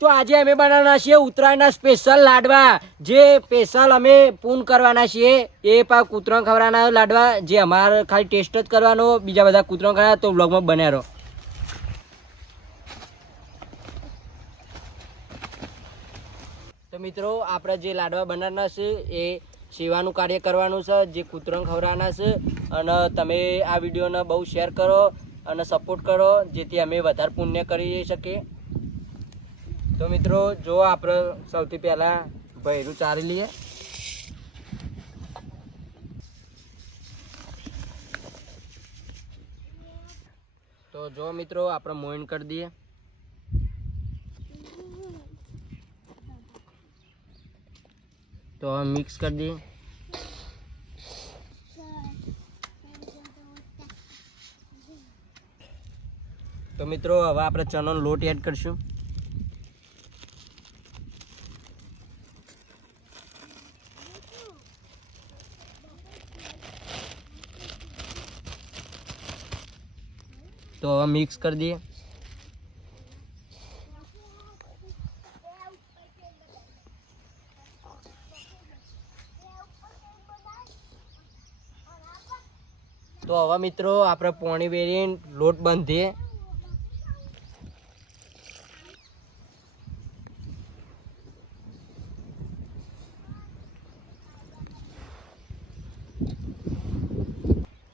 તો આજે અમે બનાવવાના છીએ ઉત્તરાયણના સ્પેશિયલ લાડવા, જે સ્પેશિયલ અમે પૂન કરવાના છીએ. એ પાક કૂતરાને ખવડાવવાના લાડવા, જે અમારે ખાલી ટેસ્ટ જ કરવાનો, બીજા બધા કૂતરાને ખવડાવવાના. તો વ્લોગમાં બન્યા રહો. તો મિત્રો આપણે જે લાડવા બનાવવાના છે એ સેવાનું કાર્ય કરવાનું છે, જે કૂતરાને ખવડાવવાના છે. અને તમે આ વિડીયોને બહુ શેર કરો અને સપોર્ટ કરો, જેથી અમે વધારે પુણ્ય કરી શકીએ. તો મિત્રો જો આપણે સૌથી પહેલાં ભૈરું ચારી લઈએ. તો જો મિત્રો આપણે મોઈન કરી દઈએ. તો હવે મિક્સ કરી દઈએ. તો મિત્રો હવે આપણે ચણાનો લોટ એડ કરશું. તો હવે મિક્સ કરી દઈએ. તો હવે મિત્રો આપણે પોણી વેરીને લોટ બાંધીએ.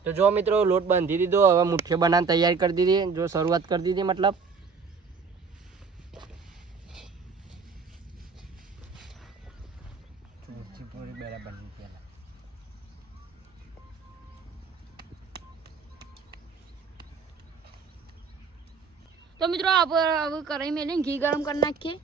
તો જો મિત્રો લોટ બાંધી દીધો. હવે મુઠ્ઠીઓ બનાવવાની તૈયારી કરી દીધી. જો શરૂઆત કરી દીધી મતલબ. तो मित्रों अब कढ़ाई में घी गरम करना रखिए.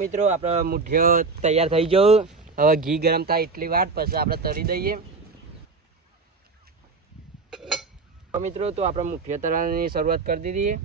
મિત્રો આપણે મુઠ્ઠીઓ તૈયાર થઈ ગયું. હવે ઘી ગરમ થાય એટલી વાર પછી આપણે તળી દઈએ. મિત્રો તો આપણે મુઠ્ઠીઓ તળવાની શરૂઆત કરી દીધી.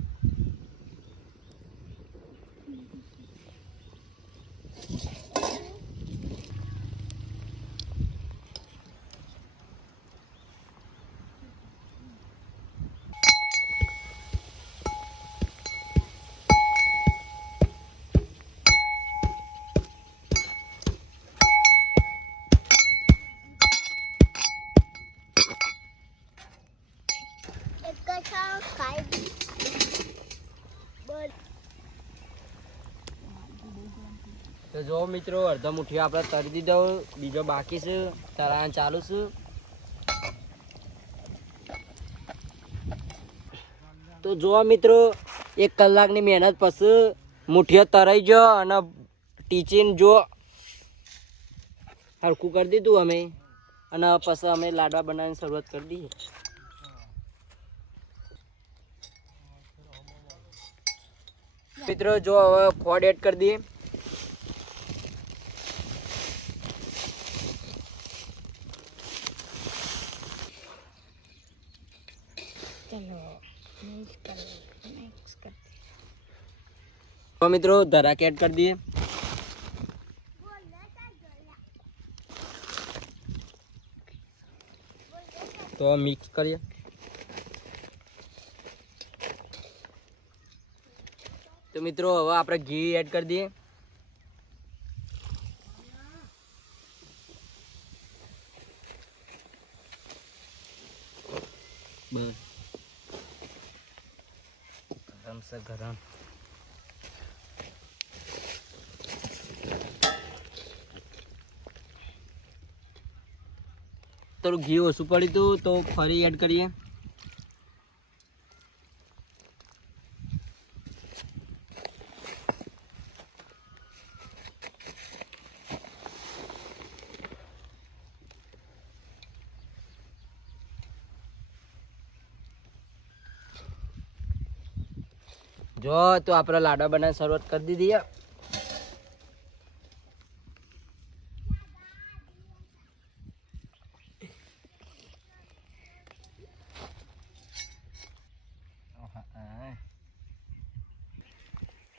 તો જો મિત્રો અડધો મુઠ્ઠીઓ આપણે તળી દીધો, બીજો બાકી છે, તળાણ ચાલુ છે. તો જો મિત્રો 1 કલાકની મહેનત પછી મુઠ્ઠીઓ તરાઈ ગયો અને ટીચીને જો હરખું કરી દીધું અમે. અને પછી અમે લાડવા બનાવવાની શરૂઆત કરી દઈએ. મિત્રો જો હવે ખોડ એડ કરી દઈએ. તો મિત્રો ધરાક એડ કરી દઈએ. તો મિક્સ કરીએ. તો મિત્રો હવે આપણે ઘી એડ કરી દઈએ. બસ ગરમ છે ગરમ. થોડું ઘી ઓછું પડ્યું હતું તો ફરી એડ કરીએ. જો તો આપણે લાડવા બનાવવાની શરૂઆત કરી દીધી.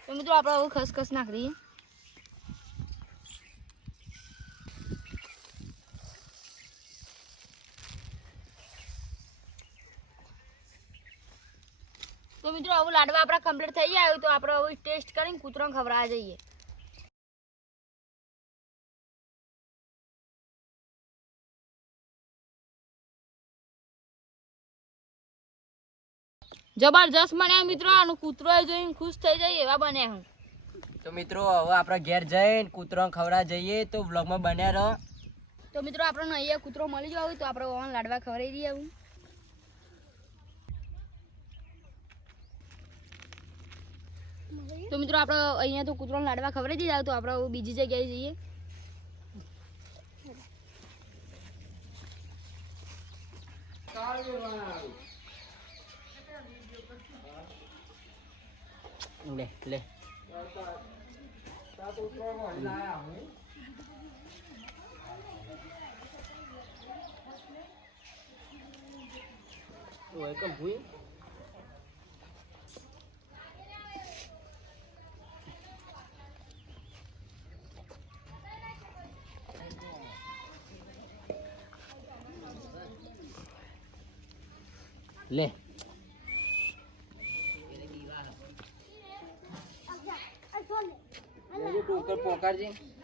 तो मित्रों आप खसखस नाख दीजिए. તો મિત્રો હવે લાડવા આપણા કમ્પ્લીટ થઈ જાય તો આપણે હવે ટેસ્ટ કરીને કૂતરાને ખવડાવવા જઈએ. જબરજસ્ત બન્યા મિત્રો, આનું કૂતરો જોઈને ખુશ થઈ જાય એવા બન્યા હું. તો મિત્રો હવે આપણે ઘેર જઈને કૂતરાને ખવડાવવા જઈએ, તો વ્લોગમાં બન્યા રહો. તો મિત્રો આપણને અહીંયા કૂતરો મળી ગયો હોય તો આપણે ઓન લાડવા ખવડાવી દઈએ હું. તો મિત્રો આપણે અહીંયા તો કૂતરાને લાડવા ખવડાવી દીધા તો આપણે હવે બીજી જગ્યાએ જઈએ. લે લે વેલકમ ભૂઈ. લે ટોકર પોકારજી.